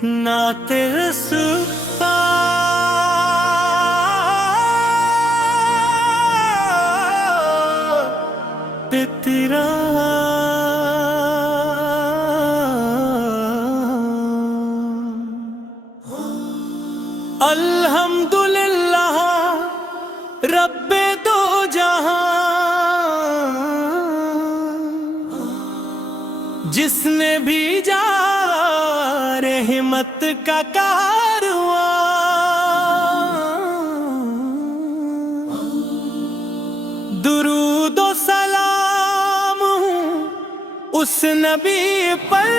نعت رسول پہ تیرا الحمدللہ رب دو جہاں جس نے بھیجا رحمت کا کارواں، درود و سلام اس نبی پر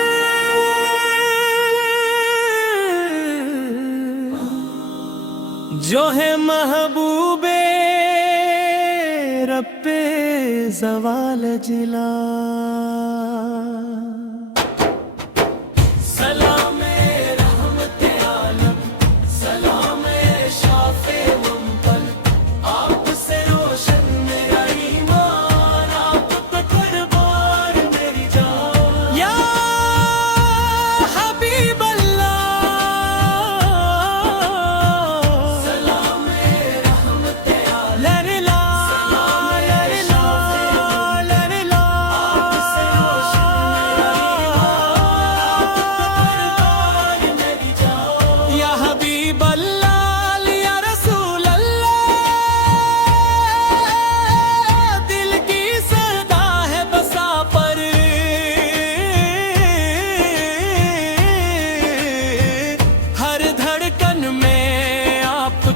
جو ہے محبوب رب زوال جلا۔ سلام رحمت عالم، سلام شاف منقل، آپ سے روشن میرا ایمان، آپ پہ قربان میری جان، یا حبیب اللہ۔ سلام رحمت عالم،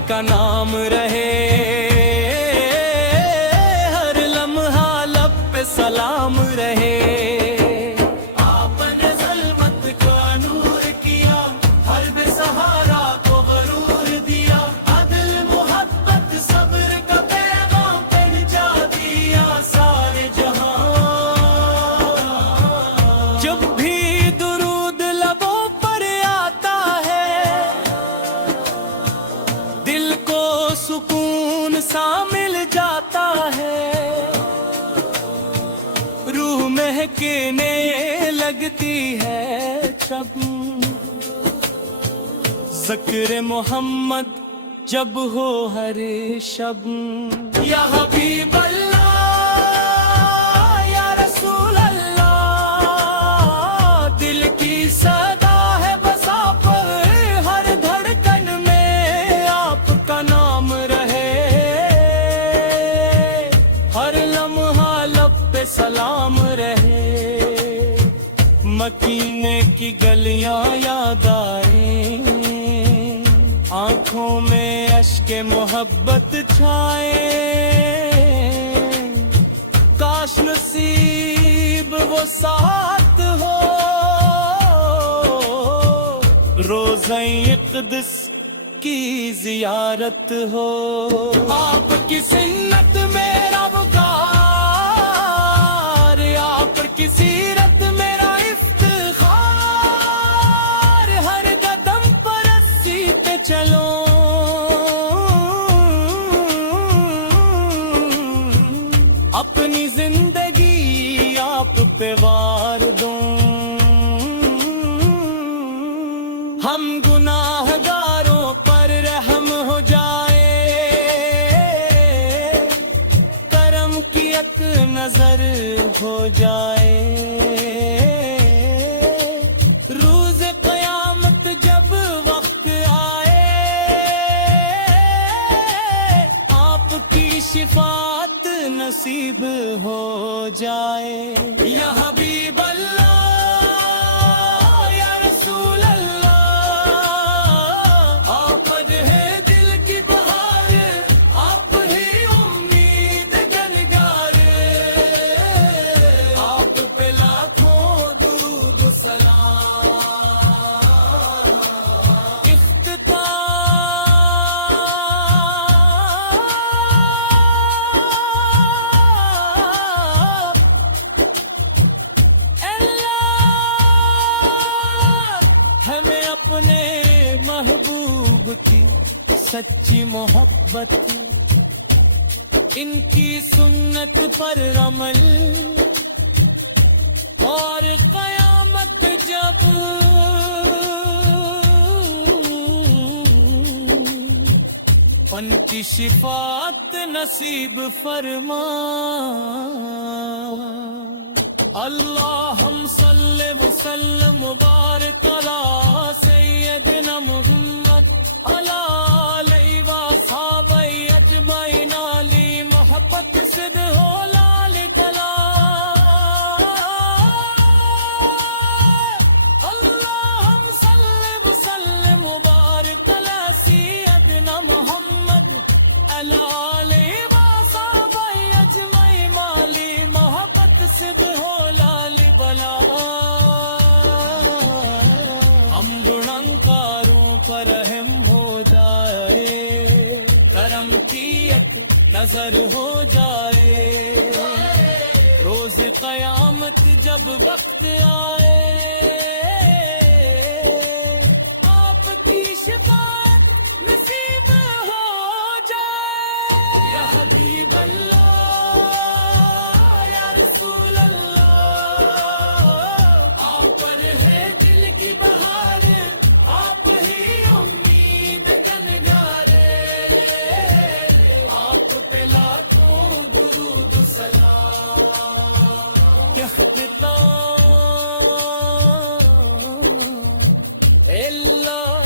کا نام رہے، ہر لمحہ لب پہ سلام رہے۔ آپ نے ظلمت کا نور کیا، ہر بے سہارا کو غرور دیا، عدل محبت صبر کا پیغام پہنچا دیا سارے جہاں۔ جب بھی درود لبوں پر آتا ہے، دل کو سکون سا مل جاتا ہے، روح مہکنے لگتی ہے جب ذکر محمد جب ہو ہر شب۔ یا حبیب اللہ، یا رسول اللہ، دل کی صدا ہے بس آپ، ہر دھڑکن میں آپ کا نام رہے، ہر لمحہ لب پہ سلام رہے۔ مکینے کی گلیاں یاد آئیں، آنکھوں میں اشک محبت چھائے، کاش نصیب وہ ساتھ ہو، روزہ اقدس کی زیارت ہو۔ آپ کی سنت میرا وقار، آپ کی سیرت میرا افتخار، ہر قدم پر رسی پہ چلو، اپنی زندگی آپ پہ وار دوں۔ ہم گناہ گاروں پر رحم ہو جائے، کرم کی ایک نظر ہو جائے، روز قیامت جب وقت آئے، آپ کی شفاعت نصیب ہو جائے۔ یا حبیب اللہ، اپنے محبوب کی سچی محبت، ان کی سنت پر عمل، اور قیامت جب ان کی شفاعت نصیب فرما اللہم صلی وسلم مبارک علی سیدنا محمد علی علیہ وصحابہ اجمعین علی محبت صد ہو لال تلا اللہم صلی وسلم مبارک علی سیدنا محمد علی علیہ وصحابہ اجمعین علی محبت صد ہو لال بلا ہم گنہگاروں پر رحم ہو جائے کرم کی ایک نظر ہو جائے روز قیامت جب وقت آئے آپ کی شفاعت نصیب ہو جائے یا حبیب اللہ یا رسول اللہ آپ پر ہے دل کی بہار آپ ہی امید کا نگارے آپ پہ لاکھوں درود و سلام اختتام اللہ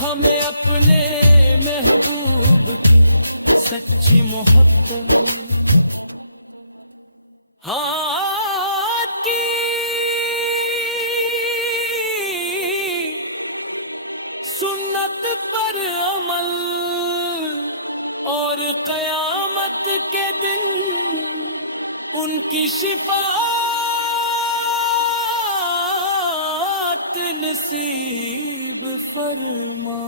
ہمیں اپنے محبوب کی سچی محبت کی سنت پر عمل اور قیامت کے دن ان کی شفاعت نصیب فرما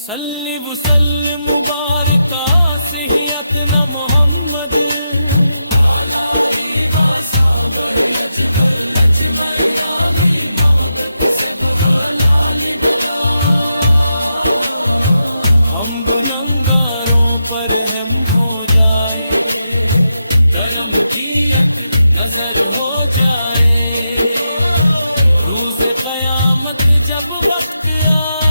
صلی وسلم مبارک سیدنا محمد ہم گنہگاروں پر ہم ہو جائے کرم کی ایک نظر ہو جائے روز قیامت جب وقت آئے